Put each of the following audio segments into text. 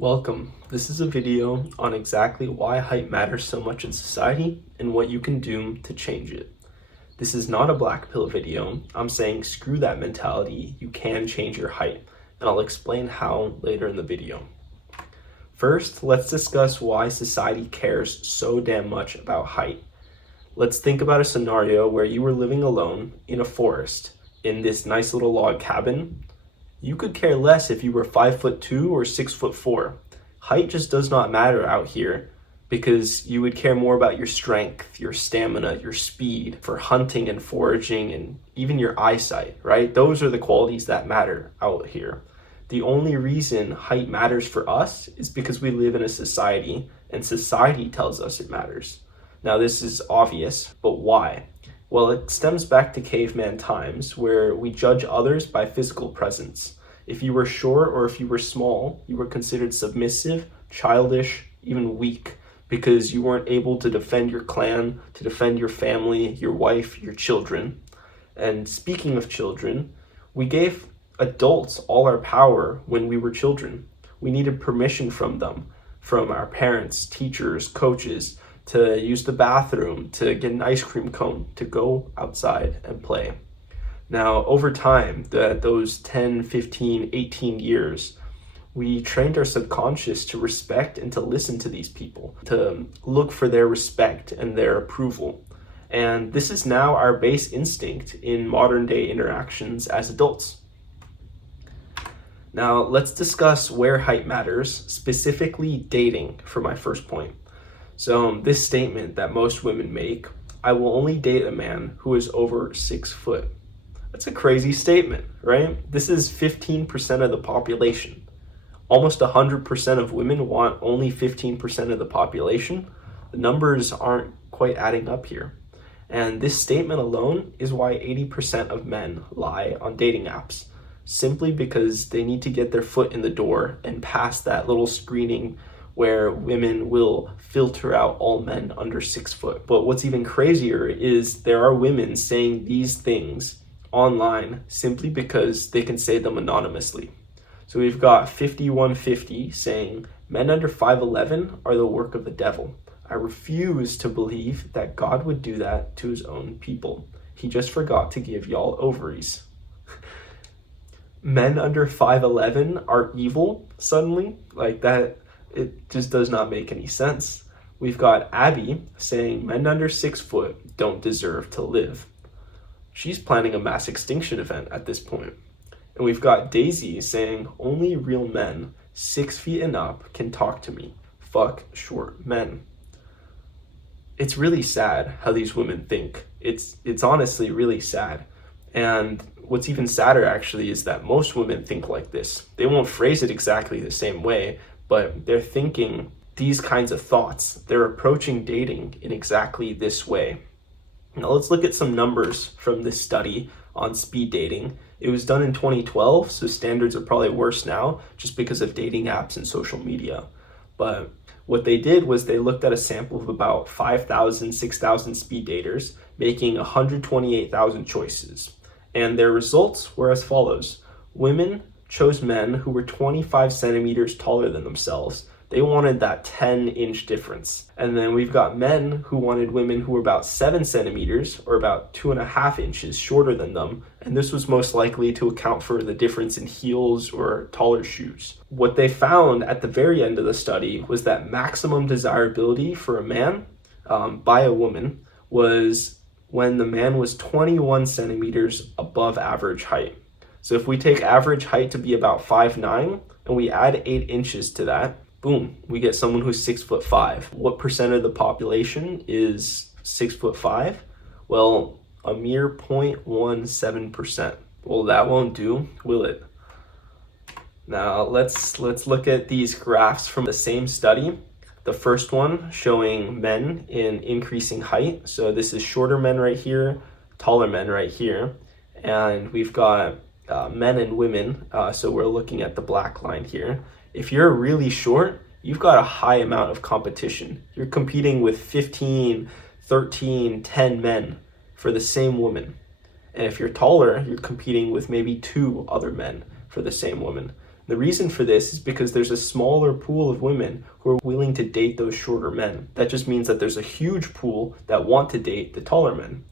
Welcome. This is a video on exactly why height matters so much in society and what you can do to change it. This is not a black pill video. I'm saying screw that mentality. You can change your height, and I'll explain how later in the video. First, let's discuss why society cares so damn much about height. Let's think about a scenario where you were living alone in a forest in this nice little log cabin. You could care less if you were 5'2" or 6'4". Height just does not matter out here because you would care more about your strength, your stamina, your speed for hunting and foraging, and even your eyesight, right? Those are the qualities that matter out here. The only reason height matters for us is because we live in a society and society tells us it matters. Now, this is obvious, but why? Well, it stems back to caveman times where we judge others by physical presence. If you were short or if you were small, you were considered submissive, childish, even weak because you weren't able to defend your clan, to defend your family, your wife, your children. And speaking of children, we gave adults all our power when we were children. We needed permission from them, from our parents, teachers, coaches, to use the bathroom, to get an ice cream cone, to go outside and play. Now, over time, those 10, 15, 18 years, we trained our subconscious to respect and to listen to these people, to look for their respect and their approval. And this is now our base instinct in modern day interactions as adults. Now, let's discuss where height matters, specifically dating, for my first point. So this statement that most women make, I will only date a man who is over 6 foot. That's a crazy statement, right? This is 15% of the population. Almost 100% of women want only 15% of the population. The numbers aren't quite adding up here. And this statement alone is why 80% of men lie on dating apps, simply because they need to get their foot in the door and pass that little screening where women will filter out all men under 6 foot. But what's even crazier is there are women saying these things online simply because they can say them anonymously. So we've got 5150 saying, men under 5'11" are the work of the devil. I refuse to believe that God would do that to his own people. He just forgot to give y'all ovaries. Men under 5'11" are evil suddenly? Like that, it just does not make any sense. We've got Abby saying men under 6 foot don't deserve to live. She's planning a mass extinction event at this point. And we've got Daisy saying only real men 6 feet and up can talk to me. Fuck short men. It's really sad how these women think. It's honestly really sad. And what's even sadder actually is that most women think like this. They won't phrase it exactly the same way, but they're thinking these kinds of thoughts. They're approaching dating in exactly this way. Now let's look at some numbers from this study on speed dating. It was done in 2012, so standards are probably worse now just because of dating apps and social media. But what they did was they looked at a sample of about 5,000, 6,000 speed daters, making 128,000 choices. And their results were as follows. Women chose men who were 25 centimeters taller than themselves. They wanted that 10-inch difference. And then we've got men who wanted women who were about 7 centimeters or about 2.5 inches shorter than them. And this was most likely to account for the difference in heels or taller shoes. What they found at the very end of the study was that maximum desirability for a man by a woman was when the man was 21 centimeters above average height. So if we take average height to be about 5'9" and we add 8 inches to that, boom, we get someone who's 6'5". What percent of the population is 6'5"? Well, a mere 0.17%. Well, that won't do, will it? Now let's look at these graphs from the same study. The first one showing men in increasing height. So this is shorter men right here, taller men right here, and we've got men and women. So we're looking at the black line here. If you're really short, you've got a high amount of competition. You're competing with 15, 13, 10 men for the same woman. And if you're taller, you're competing with maybe 2 other men for the same woman. The reason for this is because there's a smaller pool of women who are willing to date those shorter men. That just means that there's a huge pool that want to date the taller men.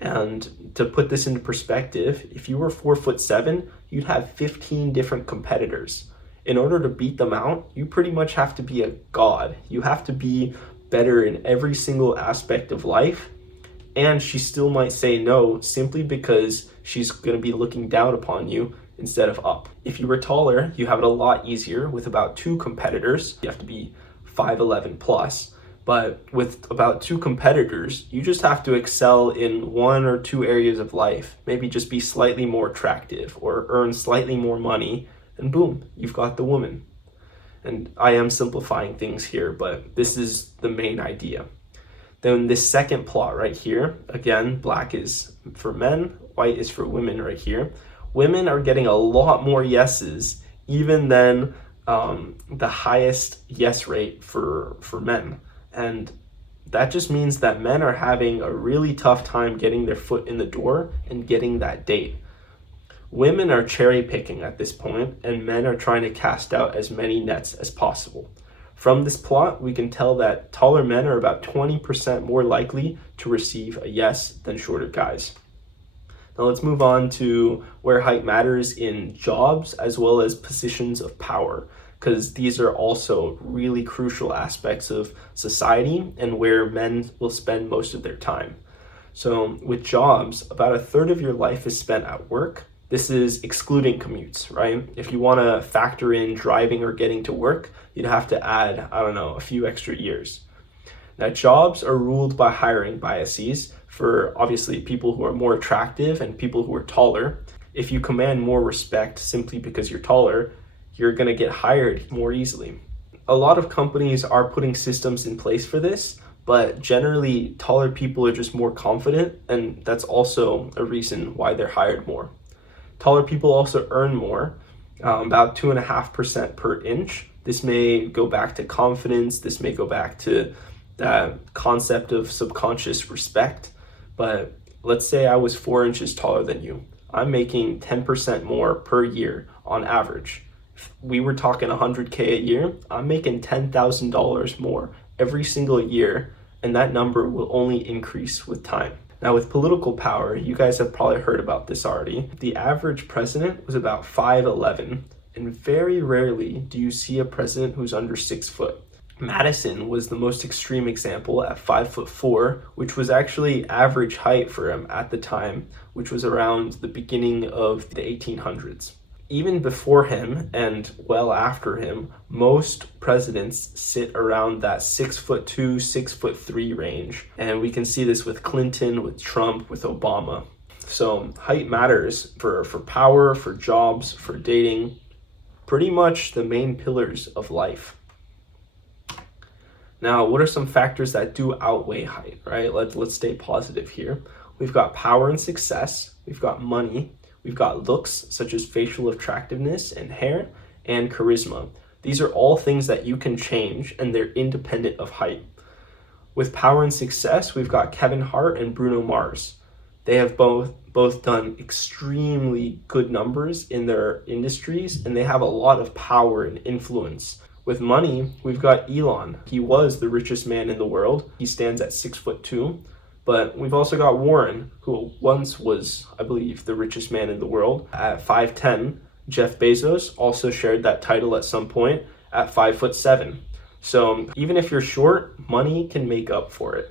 And to put this into perspective, if you were 4'7", you'd have 15 different competitors. In order to beat them out, you pretty much have to be a god. You have to be better in every single aspect of life. And she still might say no simply because she's going to be looking down upon you instead of up. If you were taller, you have it a lot easier with about 2 competitors. You have to be 5'11 plus. But with about 2 competitors, you just have to excel in 1 or 2 areas of life. Maybe just be slightly more attractive or earn slightly more money, and boom, you've got the woman. And I am simplifying things here, but this is the main idea. Then this second plot right here, again, black is for men, white is for women right here. Women are getting a lot more yeses even than the highest yes rate for men. And that just means that men are having a really tough time getting their foot in the door and getting that date. Women are cherry picking at this point, and men are trying to cast out as many nets as possible. From this plot, we can tell that taller men are about 20% more likely to receive a yes than shorter guys. Now let's move on to where height matters in jobs as well as positions of power, because these are also really crucial aspects of society and where men will spend most of their time. So with jobs, about 1/3 of your life is spent at work. This is excluding commutes, right? If you want to factor in driving or getting to work, you'd have to add, a few extra years. Now, jobs are ruled by hiring biases for obviously people who are more attractive and people who are taller. If you command more respect simply because you're taller, you're going to get hired more easily. A lot of companies are putting systems in place for this, but generally taller people are just more confident, and that's also a reason why they're hired more. Taller people also earn more, about 2.5% per inch. This may go back to confidence. This may go back to that concept of subconscious respect. But let's say I was 4 inches taller than you. I'm making 10% more per year on average. If we were talking 100K a year, I'm making $10,000 more every single year, and that number will only increase with time. Now with political power, you guys have probably heard about this already. The average president was about 5'11", and very rarely do you see a president who's under 6 foot. Madison was the most extreme example at 5'4", which was actually average height for him at the time, which was around the beginning of the 1800s. Even before him and well after him, most presidents sit around that 6'2", 6'3" range. And we can see this with Clinton, with Trump, with Obama. So height matters for power, for jobs, for dating, pretty much the main pillars of life. Now, what are some factors that do outweigh height, right? Let's stay positive here. We've got power and success. We've got money. We've got looks, such as facial attractiveness and hair, and charisma. These are all things that you can change, and they're independent of height. With power and success, we've got Kevin Hart and Bruno Mars. They have both done extremely good numbers in their industries, and they have a lot of power and influence. With money, we've got Elon. He was the richest man in the world. He stands at 6'2". But we've also got Warren, who once was, I believe, the richest man in the world at 5'10". Jeff Bezos also shared that title at some point at 5'7". So even if you're short, money can make up for it.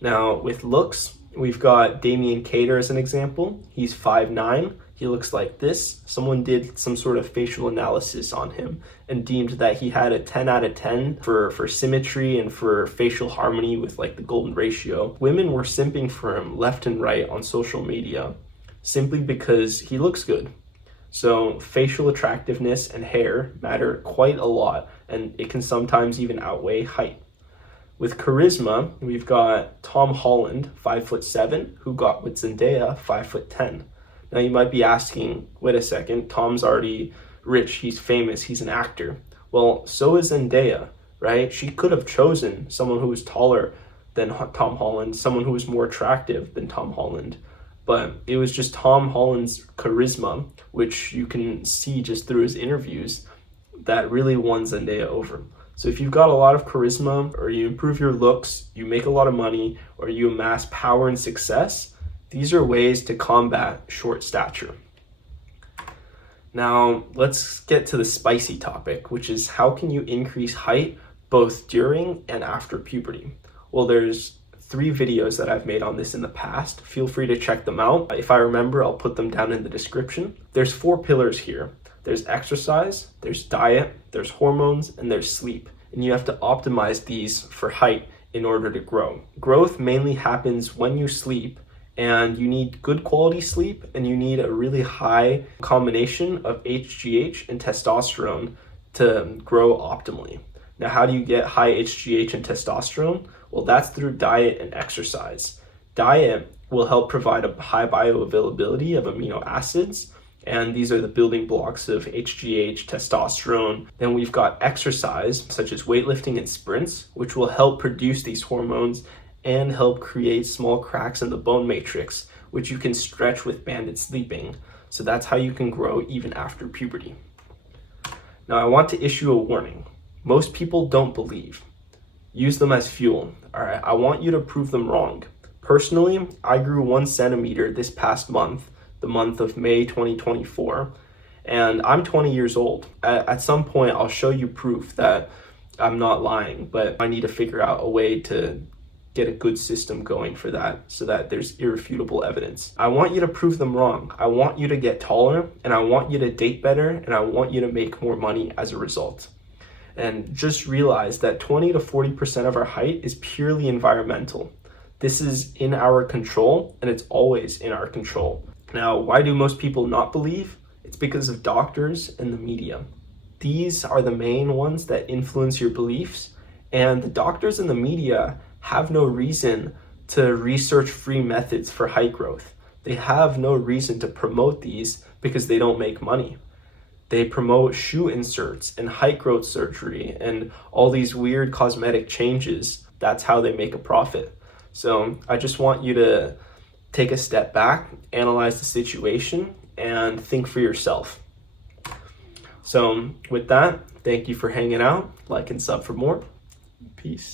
Now with looks, we've got Damian Cater as an example. He's 5'9". He looks like this. Someone did some sort of facial analysis on him and deemed that he had a 10 out of 10 for symmetry and for facial harmony with like the golden ratio. Women were simping for him left and right on social media simply because he looks good. So facial attractiveness and hair matter quite a lot, and it can sometimes even outweigh height. With charisma, we've got Tom Holland, 5'7", who got with Zendaya, 5'10". Now you might be asking, wait a second, Tom's already rich, he's famous, he's an actor. Well, so is Zendaya, right? She could have chosen someone who was taller than Tom Holland, someone who was more attractive than Tom Holland. but it was just Tom Holland's charisma, which you can see just through his interviews, that really won Zendaya over. So if you've got a lot of charisma, or you improve your looks, you make a lot of money, or you amass power and success, these are ways to combat short stature. Now, let's get to the spicy topic, which is how can you increase height both during and after puberty? Well, there's 3 videos that I've made on this in the past. Feel free to check them out. If I remember, I'll put them down in the description. There's 4 pillars here. There's exercise, there's diet, there's hormones, and there's sleep. And you have to optimize these for height in order to grow. Growth mainly happens when you sleep, and you need good quality sleep, and you need a really high combination of HGH and testosterone to grow optimally. Now, how do you get high HGH and testosterone? Well, that's through diet and exercise. Diet will help provide a high bioavailability of amino acids, and these are the building blocks of HGH, testosterone. Then we've got exercise, such as weightlifting and sprints, which will help produce these hormones and help create small cracks in the bone matrix, which you can stretch with banded sleeping. So that's how you can grow even after puberty. Now, I want to issue a warning. Most people don't believe. Use them as fuel. All right, I want you to prove them wrong. Personally, I grew 1 centimeter this past month, the month of May 2024, and I'm 20 years old. At some point, I'll show you proof that I'm not lying, but I need to figure out a way to get a good system going for that so that there's irrefutable evidence. I want you to prove them wrong. I want you to get taller, and I want you to date better, and I want you to make more money as a result. And just realize that 20 to 40% of our height is purely environmental. This is in our control, and it's always in our control. Now, why do most people not believe? It's because of doctors and the media. These are the main ones that influence your beliefs, and the doctors and the media have no reason to research free methods for height growth. They have no reason to promote these because they don't make money. They promote shoe inserts and height growth surgery and all these weird cosmetic changes. That's how they make a profit. So I just want you to take a step back, analyze the situation, and think for yourself. So with that, thank you for hanging out. Like and sub for more. Peace.